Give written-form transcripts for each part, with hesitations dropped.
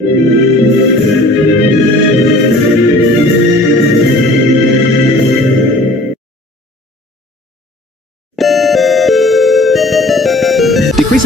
Decreases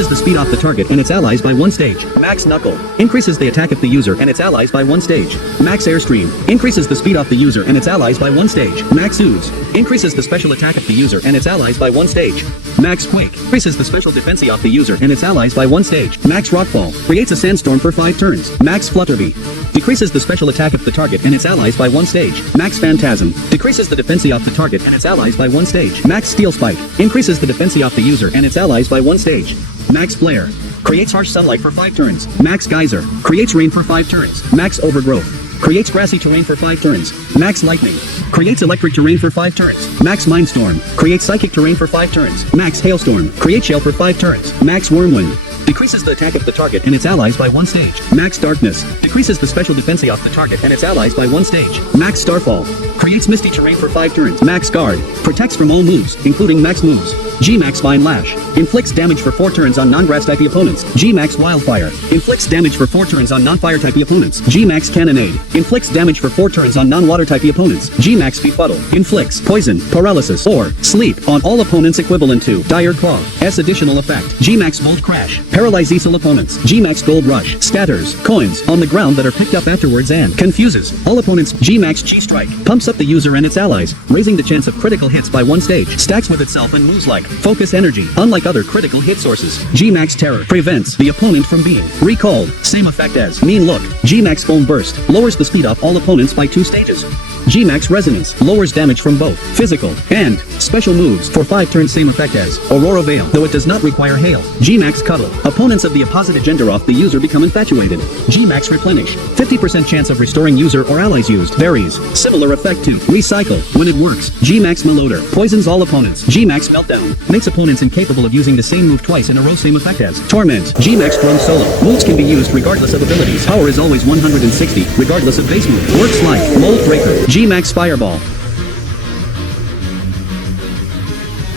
the speed off the target and its allies by 1 stage. Max Knuckle. Increases the attack of the user and its allies by 1 stage. Max Airstream. Increases the speed off the user and its allies by 1 stage. Max Ooze. Increases the special attack of the user and its allies by 1 stage. Max Quake. Increases the special defense off the user and its allies by 1 stage. Max Rockfall. Creates a sandstorm for 5 turns. Max Flutterby. Decreases the special attack of the target and its allies by 1 stage. Max Phantasm. Decreases the defense off the target and its allies by 1 stage. Max Steel Spike. Increases the defense off the user and its allies by 1 stage. Max Flare. Creates harsh sunlight for 5 turns. Max Geyser. Creates rain for 5 turns. Max Overgrowth. Creates grassy terrain for 5 turns. Max Lightning. Creates electric terrain for 5 turns. Max Mindstorm. Creates psychic terrain for 5 turns. Max Hailstorm. Creates shell for 5 turns. Max Wormwind. Decreases the attack of the target and its allies by 1 stage. Max Darkness. Decreases the special defense off the target and its allies by 1 stage. Max Starfall. Creates misty terrain for 5 turns. Max Guard. Protects from all moves, including max moves. G-Max Vine Lash. Inflicts damage for 4 turns on non-grass type opponents. G-Max Wildfire. Inflicts damage for 4 turns on non-fire type opponents. G-Max Cannonade. Inflicts damage for 4 turns on non-water type opponents. G-Max Befuddle. Inflicts poison, paralysis, or sleep on all opponents equivalent to Dire Claw. S additional effect. G-Max Bolt Crash. Paralyzes all opponents. G-Max Gold Rush. Scatters coins on the ground that are picked up afterwards and confuses all opponents. G-Max G-Strike. Pumps up the user and its allies, raising the chance of critical hits by 1 stage. Stacks with itself and moves like Focus Energy. Unlike other critical hit sources, G-Max Terror prevents the opponent from being recalled. Same effect as Mean Look. G-Max Foam Burst. Lowers the speed off all opponents by 2 stages. G-Max Resonance. Lowers damage from both physical and special moves for 5 turns. Same effect as Aurora Veil, though it does not require hail. G-Max Cuddle. Opponents of the opposite gender off the user become infatuated. G-Max Replenish. 50% chance of restoring user or allies used. Varies. Similar effect to Recycle. When it works, G-Max Meloder. Poisons all opponents. G-Max Meltdown. Makes opponents incapable of using the same move twice in a row. Same effect as Torment. G-Max Drum Solo. Moves can be used regardless of abilities. Power is always 160, regardless of base move. Works like Mold Breaker. G-Max Fireball.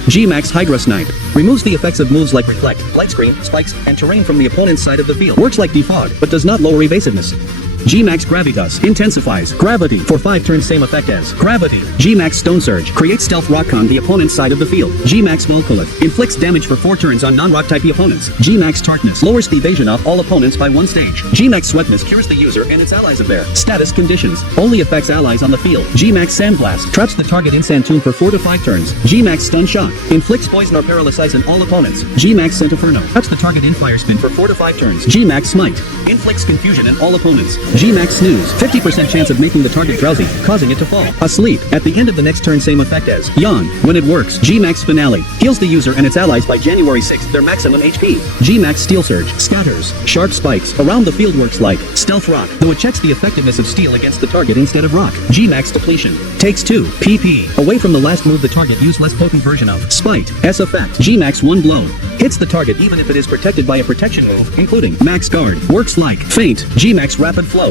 G-Max Hydra Snipe. Removes the effects of moves like Reflect, Light Screen, Spikes, and terrain from the opponent's side of the field. Works like Defog, but does not lower evasiveness. G-Max Gravitas. Intensifies gravity for 5 turns. Same effect as Gravity. G-Max Stone Surge. Creates stealth rock on the opponent's side of the field. G-Max Volcolith. Inflicts damage for 4 turns on non-rock type opponents. G-Max Tartness. Lowers the evasion off all opponents by 1 stage. G-Max Sweatness cures the user and its allies of their status conditions. Only affects allies on the field. G-Max Sandblast. Traps the target in Sand Tomb for 4 to 5 turns. G-Max Stun Shock. Inflicts poison or paralysis on all opponents. G-Max Inferno. Traps the target in Fire Spin for 4 to 5 turns. G-Max Smite. Inflicts confusion on all opponents. G-Max Snooze. 50% chance of making the target drowsy, causing it to fall asleep at the end of the next turn. Same effect as Yawn. When it works, G-Max Finale. Heals the user and its allies by January 6th their maximum HP. G-Max Steel Surge. Scatters sharp spikes around the field. Works like Stealth Rock, though it checks the effectiveness of steel against the target instead of rock. G-Max Depletion. Takes 2 PP away from the last move the target used. Less potent version of Spite. S effect. G-Max One Blow. Hits the target even if it is protected by a protection move, including Max Guard. Works like Feint. G-Max Rapid Flow.